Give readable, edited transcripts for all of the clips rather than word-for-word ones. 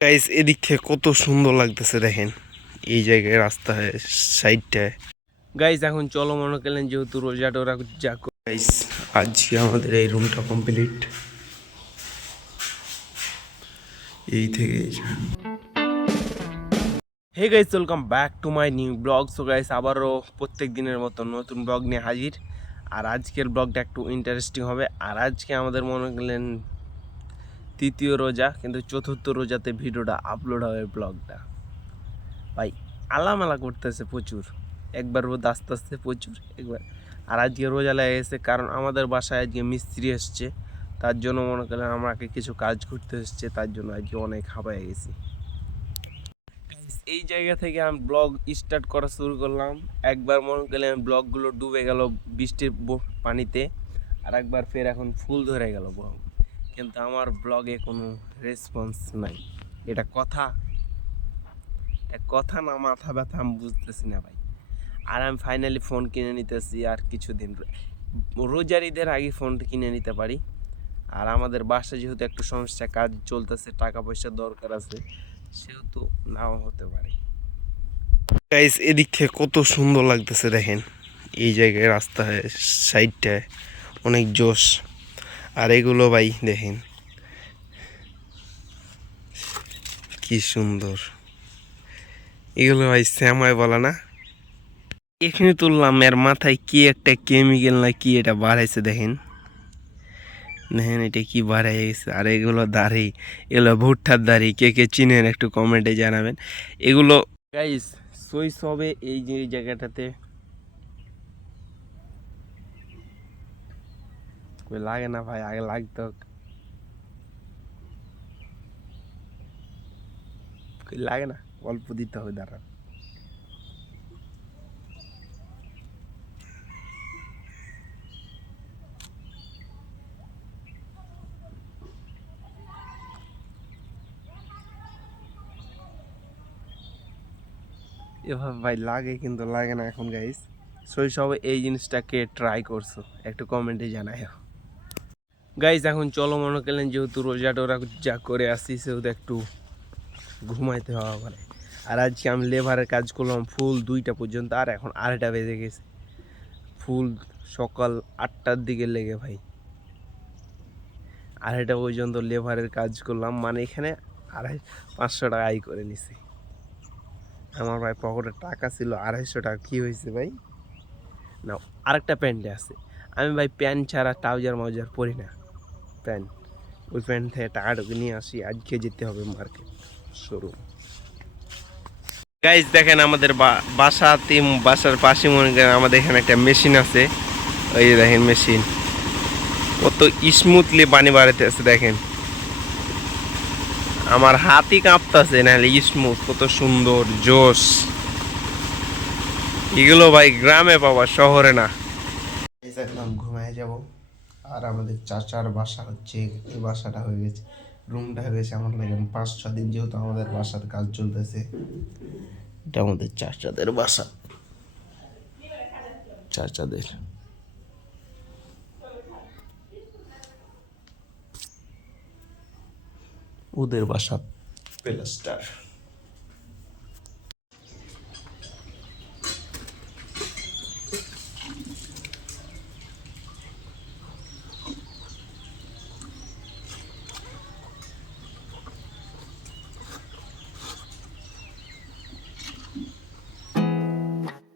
Guys এদিক থেকে কত সুন্দর লাগতেছে দেখেন, এই জায়গায় রাস্তায় সাইডটায়। গাইস এখন চলো মনে করলেন যেহেতু রোজা টোরা যা গাইস আজকে আমাদের এই রুমটা কমপ্লিট। এই থেকে hey guys, welcome back to my new blog. So guys আবারও প্রত্যেক দিনের মতো নতুন ব্লগ নিয়ে হাজির। আর আজকের ব্লগটা একটু ইন্টারেস্টিং হবে। আর আজকে আমাদের মনে করলেন তৃতীয় রোজা, কিন্তু চতুর্থ রোজাতে ভিডিওটা আপলোড হবে। ব্লগটা ভাই আলামালা করতেছে প্রচুর, একবার রোদ আস্তে আস্তে প্রচুর একবার। আর আজকে রোজা লেগে গেছে, কারণ আমাদের বাসায় আজকে মিস্ত্রি এসছে, তার জন্য মনে করলেন আমাকে কিছু কাজ করতে এসছে, তার জন্য আজকে অনেক হাঁপায়ে গেছি। এই জায়গা থেকে আমি ব্লগ স্টার্ট করা শুরু করলাম। একবার মনে করলেন ব্লগগুলো ডুবে গেল বৃষ্টির পানিতে, আর একবার ফের এখন ফুল ধরে গেল ব্লগ, কিন্তু আমার ব্লগে কোনো রেসপন্স নাই। এটা কথা কথা না মাথা ব্যথা আমি বুঝতেছি না ভাই। আর আমি ফাইনালি ফোন কিনে নিতেছি, আর কিছুদিন রোজার ঈদের আগে ফোনটা কিনে নিতে পারি। আর আমাদের বাসায় যেহেতু একটু সমস্যা, কাজ চলতেছে, টাকা পয়সার দরকার আছে, সেহেতু নাও হতে পারে। গাইস এদিক থেকে কত সুন্দর লাগতেছে দেখেন, এই জায়গায় রাস্তায় সাইডটায় অনেক জোশ। আর এগুলো ভাই দেখেন কি সুন্দর, এগুলো ভাই শ্যামায় বলা না। এখানে তুললাম, এর মাথায় কি একটা কেমিক্যাল না কি এটা বাড়াইছে দেখেন। দেখেন এটা কি বাড়াই গেছে। আর এগুলো দাড়ি, এগুলো ভুট্টার দাড়ি, কে কে চিনেন একটু কমেন্টে জানাবেন। এগুলো গাইস শৈশবে এই যে জায়গাটাতে লাগে না ভাই, আগে লাগতো, লাগে না, অল্প দিতে হবে দাঁড়া। এভাবে ভাই লাগে, কিন্তু লাগে না এখন। গাইস শৈশবে এই জিনিসটাকে ট্রাই করছো, একটু কমেন্টে জানাই। গাইস এখন চলো মনে করলেন যেহেতু রোজা টোরা যা করে আসছি, সেহেতু একটু ঘুমাইতে হওয়া পারে। আর আজকে আমি লেবারের কাজ করলাম ফুল 2টা পর্যন্ত, আর এখন 2:30 বেজে গেছে। ফুল সকাল 8টার দিকে লেগে ভাই 2:30 পর্যন্ত লেবারের কাজ করলাম, মানে এখানে 500 টাকা আয় করে নিছি। আমার ভাই পকেটে টাকা ছিল 250 টাকা। কী হয়েছে ভাই না, আরেকটা প্যান্টে আছে। আমি ভাই প্যান্ট ছাড়া ট্রাউজার মাউজার পরি না, প্যান্ট, ওই প্যান্ট থেকে টাকাটুকু নিয়ে আসি। আজকে যেতে হবে মার্কেট শোরুম। গাইজ দেখেন আমাদের বাসার পাশে মনে করেন আমাদের এখানে একটা মেশিন আছে। ওই যে দেখেন মেশিন কত স্মুথলি পানি বাড়াতে আছে দেখেন। আমার হাতই কাঁপতেছে, নাহলে স্মুথ কত সুন্দর জোশ। এগুলো ভাই গ্রামে পাবা, শহরে না। এখন ঘুমায় যাব। আর আমাদের চাচার বাসা হচ্ছে, এই বাসাটা হয়ে গেছে, রুমটা হয়ে গেছে আমার লাগে 5-6 দিন, যেহেতু আমাদের বাসার কাজ চলতেছে। এটা আমাদের চাচাদের বাসা, চাচাদের। ওদের বাসা plaster.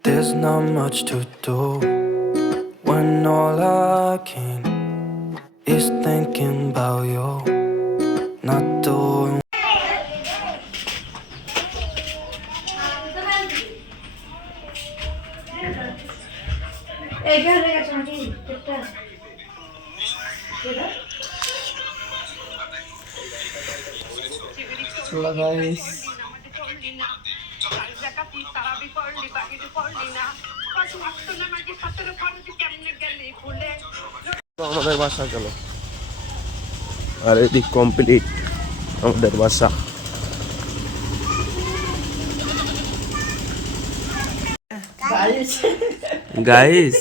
There's not much to do when all I can is thinking about you, not doing. Hello guys, আমাদের বাসা চলো। আর এদিক কমপ্লিট আমাদের বাসা। গাইস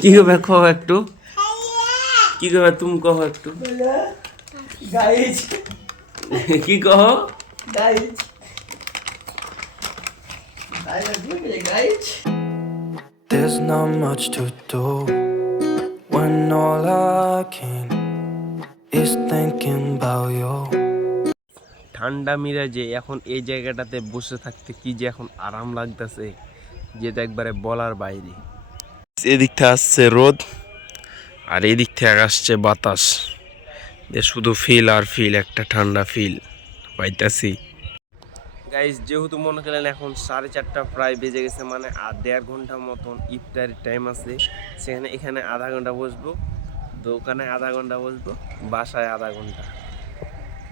কি হবে কहो একটু, কি হবে তুমি কहो একটু। গাইস কি কহ guys guys There's not much to do when all I can is thinking about you. ঠান্ডা মিরাজে এখন এই জায়গাটাতে বসে থাকতে কি যে এখন আরাম লাগতেছে, যেটা একবারে বলার বাইরে। এদিক থেকে আসছে রোদ আর এদিক থেকে আসছে বাতাস, যে শুধু ফিল আর ফিল, একটা ঠান্ডা ফিল পাইতাছি। গাইজ যেহেতু মনে করেন এখন 4:30 প্রায় বেজে গেছে, মানে আর 1.5 ঘন্টা মতন ইফতারের টাইম আছে। সেখানে এখানে আধা ঘন্টা বসবো, দোকানে আধা ঘন্টা বসবো, বাসায় আধা ঘন্টা,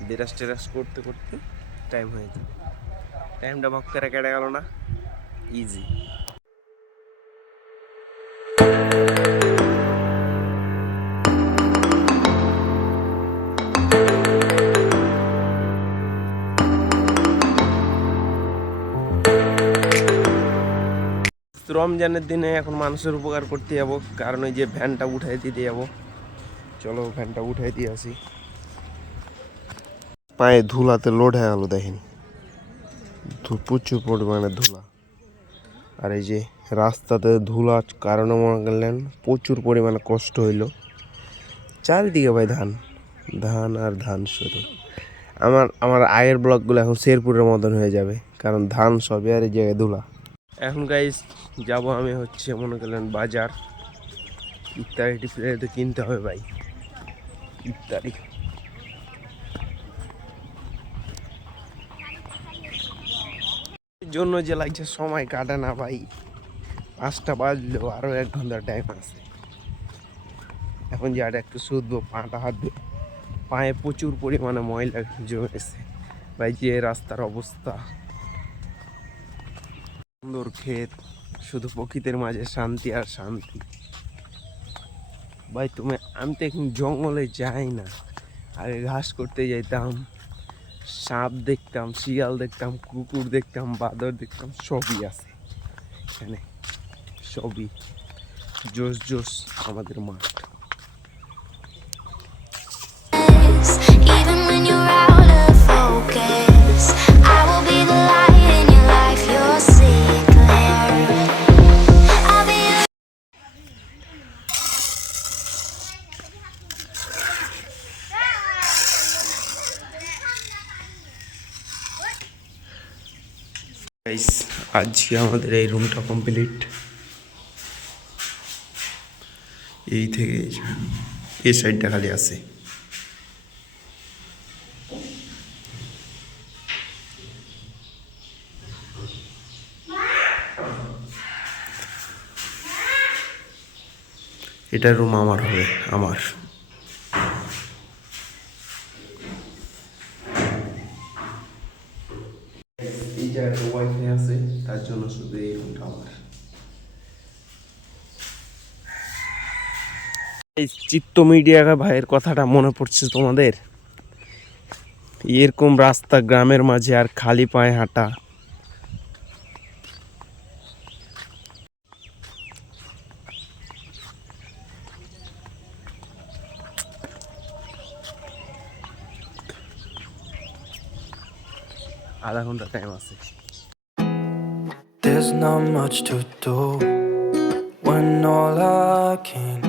বিরাস টেরাস করতে করতে টাইম হয়ে যাবে। টাইমটা ভক করে কেটে গেল না, ইজি। রমজানের দিনে এখন মানুষের উপকার করতে যাবো, কারণ ওই যে ভ্যানটা উঠাই দিতে যাবো। চলো ভ্যানটা উঠাই দিয়ে আসি। পায়ে ধুলাতে লোড হয়ে গেল, দেখেন প্রচুর পরিমাণে ধুলা। আর এই যে রাস্তাতে ধুলার কারণে মনে করলেন প্রচুর পরিমাণে কষ্ট হইল। চারিদিকে ভাই ধান ধান আর ধান শুধু। আমার আগের ব্লকগুলো এখন শেরপুরের মতন হয়ে যাবে, কারণ ধান সবই আর এই জায়গায় ধুলা। এখন গাইজ যাব আমি হচ্ছে মনে করলেন বাজার, ইফতারি টিফতারি তো কিনতে হবে ভাই, ইফতারি। জন্য যে লাগছে সময় কাটে না ভাই, 5টা বাজলেও আরও 1 ঘন্টা টাইম আছে। এখন যে আর একটু শুধবো, পাটা হাত ধুয়ে, পায়ে প্রচুর পরিমাণে ময়লা জমে গেছে ভাই। যে রাস্তার অবস্থা, সুন্দর ক্ষেত, শুধু প্রকৃতির মাঝে শান্তি আর শান্তি ভাই। আমি তো এখন জঙ্গলে যাই না, আগে ঘাস করতে যাইতাম, সাপ দেখতাম, শিয়াল দেখতাম, কুকুর দেখতাম, বাঁদর দেখতাম, সবই আছে এখানে, সবই। জোস জোস আমাদের মাঠ। Even when you're out of focus, I will be the light in your life. You'll see it clear. I'll be your guys আজকে আমাদের এই রুমটা কমপ্লিট। এই থেকে এই সাইডটা খালি আছে। এটা রুম আমার হবে, আমার। এই জায়গাটা ওয়াইফাই আছে, তার জন্য শুধু এই রুমটা আমার। এই চিত্ত মিডিয়া ভাইয়ের কথাটা মনে পড়ছে তোমাদের? এরকম রাস্তা গ্রামের মাঝে আর খালি পায়ে হাঁটা, আধা ঘন্টা টাইম আছে। There's not much to do when all I can